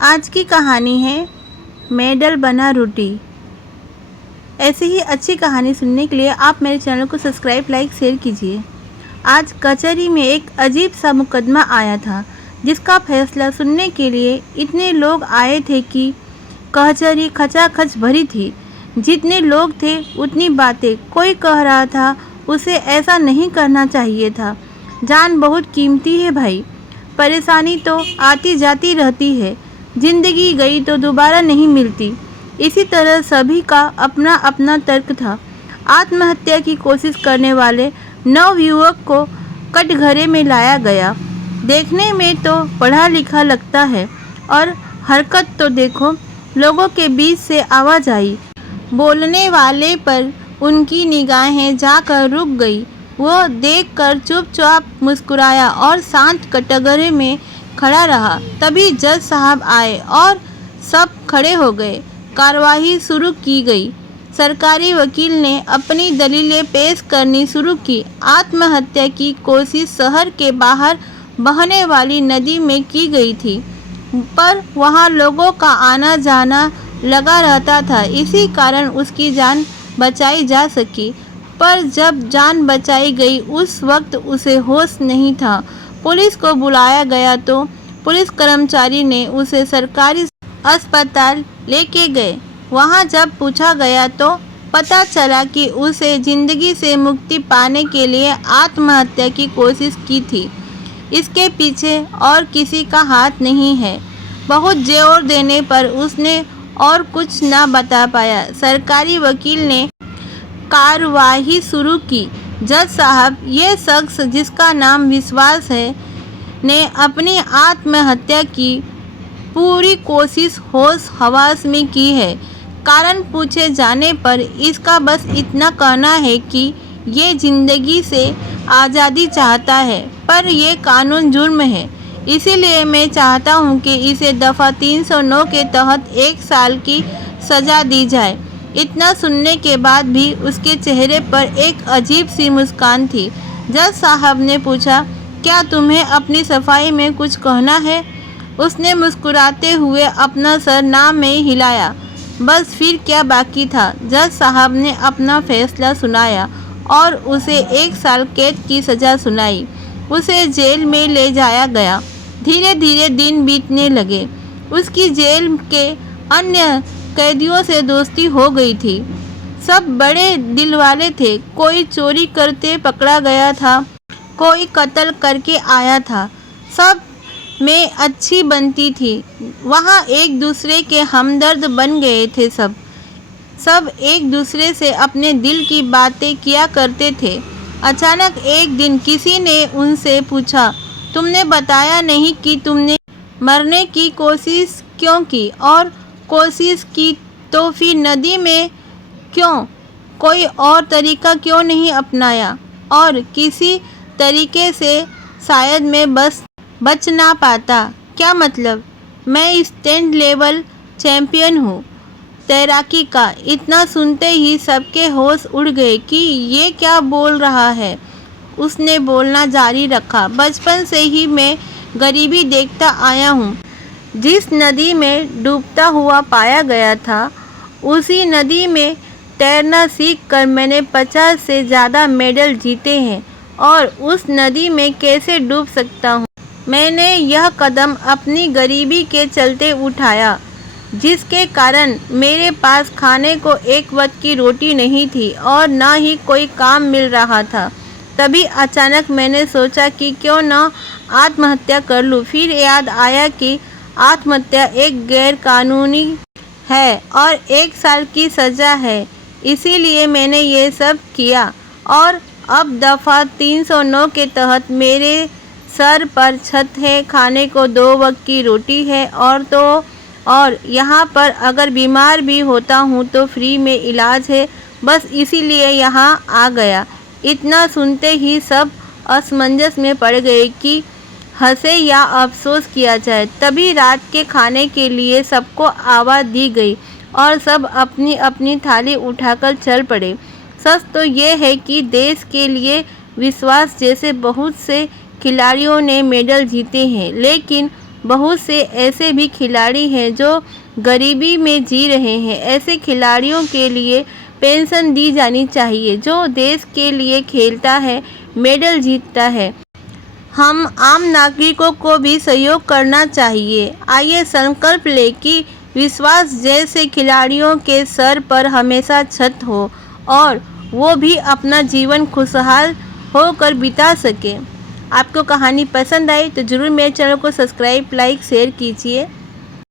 आज की कहानी है मेडल बना रोटी। ऐसी ही अच्छी कहानी सुनने के लिए आप मेरे चैनल को सब्सक्राइब, लाइक, शेयर कीजिए। आज कचहरी में एक अजीब सा मुकदमा आया था जिसका फैसला सुनने के लिए इतने लोग आए थे कि कचहरी खचाखच भरी थी। जितने लोग थे उतनी बातें। कोई कह रहा था उसे ऐसा नहीं करना चाहिए था। जान बहुत कीमती है भाई, परेशानी तो आती जाती रहती है, जिंदगी गई तो दोबारा नहीं मिलती। इसी तरह सभी का अपना अपना तर्क था। आत्महत्या की कोशिश करने वाले नवयुवक को कटघरे में लाया गया। देखने में तो पढ़ा लिखा लगता है और हरकत तो देखो, लोगों के बीच से आवाज आई। बोलने वाले पर उनकी निगाहें जाकर रुक गई। वो देखकर चुपचाप मुस्कुराया और शांत कटघरे में खड़ा रहा। तभी जज साहब आए और सब खड़े हो गए। कार्रवाई शुरू की गई। सरकारी वकील ने अपनी दलीलें पेश करनी शुरू की। आत्महत्या की कोशिश शहर के बाहर बहने वाली नदी में की गई थी, पर वहां लोगों का आना जाना लगा रहता था। इसी कारण उसकी जान बचाई जा सकी। पर जब जान बचाई गई उस वक्त उसे होश नहीं था। पुलिस को बुलाया गया तो पुलिस कर्मचारी ने उसे सरकारी अस्पताल लेके गए। वहां जब पूछा गया तो पता चला कि उसे जिंदगी से मुक्ति पाने के लिए आत्महत्या की कोशिश की थी। इसके पीछे और किसी का हाथ नहीं है। बहुत जोर देने पर उसने और कुछ ना बता पाया। सरकारी वकील ने कार्यवाही शुरू की। जज साहब, ये शख्स जिसका नाम विश्वास है ने अपनी आत्महत्या की पूरी कोशिश होश हवास में की है। कारण पूछे जाने पर इसका बस इतना कहना है कि ये जिंदगी से आज़ादी चाहता है, पर यह कानून जुर्म है। इसीलिए मैं चाहता हूं कि इसे दफ़ा 309 के तहत 1 साल की सज़ा दी जाए। इतना सुनने के बाद भी उसके चेहरे पर एक अजीब सी मुस्कान थी। जज साहब ने पूछा, क्या तुम्हें अपनी सफाई में कुछ कहना है? उसने मुस्कुराते हुए अपना सर ना में हिलाया। बस फिर क्या बाकी था। जज साहब ने अपना फैसला सुनाया और उसे 1 साल कैद की सज़ा सुनाई। उसे जेल में ले जाया गया। धीरे धीरे दिन बीतने लगे। उसकी जेल के अन्य कैदियों से दोस्ती हो गई थी। सब बड़े दिल वाले थे। कोई चोरी करते पकड़ा गया था, कोई कत्ल करके आया था। सब में अच्छी बनती थी। वहाँ एक दूसरे के हमदर्द बन गए थे। सब एक दूसरे से अपने दिल की बातें किया करते थे। अचानक एक दिन किसी ने उनसे पूछा, तुमने बताया नहीं कि तुमने मरने की कोशिश क्यों की, और कोशिश की तो फिर नदी में क्यों? कोई और तरीका क्यों नहीं अपनाया? और किसी तरीके से शायद मैं बच ना पाता। क्या मतलब? मैं स्टेट लेवल चैंपियन हूँ तैराकी का। इतना सुनते ही सबके होश उड़ गए कि ये क्या बोल रहा है। उसने बोलना जारी रखा, बचपन से ही मैं गरीबी देखता आया हूँ। जिस नदी में डूबता हुआ पाया गया था, उसी नदी में तैरना सीखकर मैंने 50 से ज़्यादा मेडल जीते हैं, और उस नदी में कैसे डूब सकता हूँ? मैंने यह कदम अपनी गरीबी के चलते उठाया, जिसके कारण मेरे पास खाने को एक वक्त की रोटी नहीं थी और ना ही कोई काम मिल रहा था। तभी अचानक मैंने सोचा कि क्यों न आत्महत्या कर लूँ। फिर याद आया कि आत्महत्या एक गैर कानूनी है और 1 साल की सज़ा है। इसीलिए मैंने ये सब किया, और अब दफ़ा 309 के तहत मेरे सर पर छत है, खाने को 2 वक्त की रोटी है, और यहाँ पर अगर बीमार भी होता हूँ तो फ्री में इलाज है। बस इसीलिए यहाँ आ गया। इतना सुनते ही सब असमंजस में पड़ गए कि हंसे या अफसोस किया जाए। तभी रात के खाने के लिए सबको आवाज़ दी गई और सब अपनी अपनी थाली उठाकर चल पड़े। सच तो ये है कि देश के लिए विश्वास जैसे बहुत से खिलाड़ियों ने मेडल जीते हैं, लेकिन बहुत से ऐसे भी खिलाड़ी हैं जो गरीबी में जी रहे हैं। ऐसे खिलाड़ियों के लिए पेंशन दी जानी चाहिए। जो देश के लिए खेलता है, मेडल जीतता है। हम आम नागरिकों को भी सहयोग करना चाहिए। आइए संकल्प लें कि विश्वास जैसे खिलाड़ियों के सर पर हमेशा छत हो और वो भी अपना जीवन खुशहाल होकर बिता सके। आपको कहानी पसंद आई तो ज़रूर मेरे चैनल को सब्सक्राइब, लाइक, शेयर कीजिए।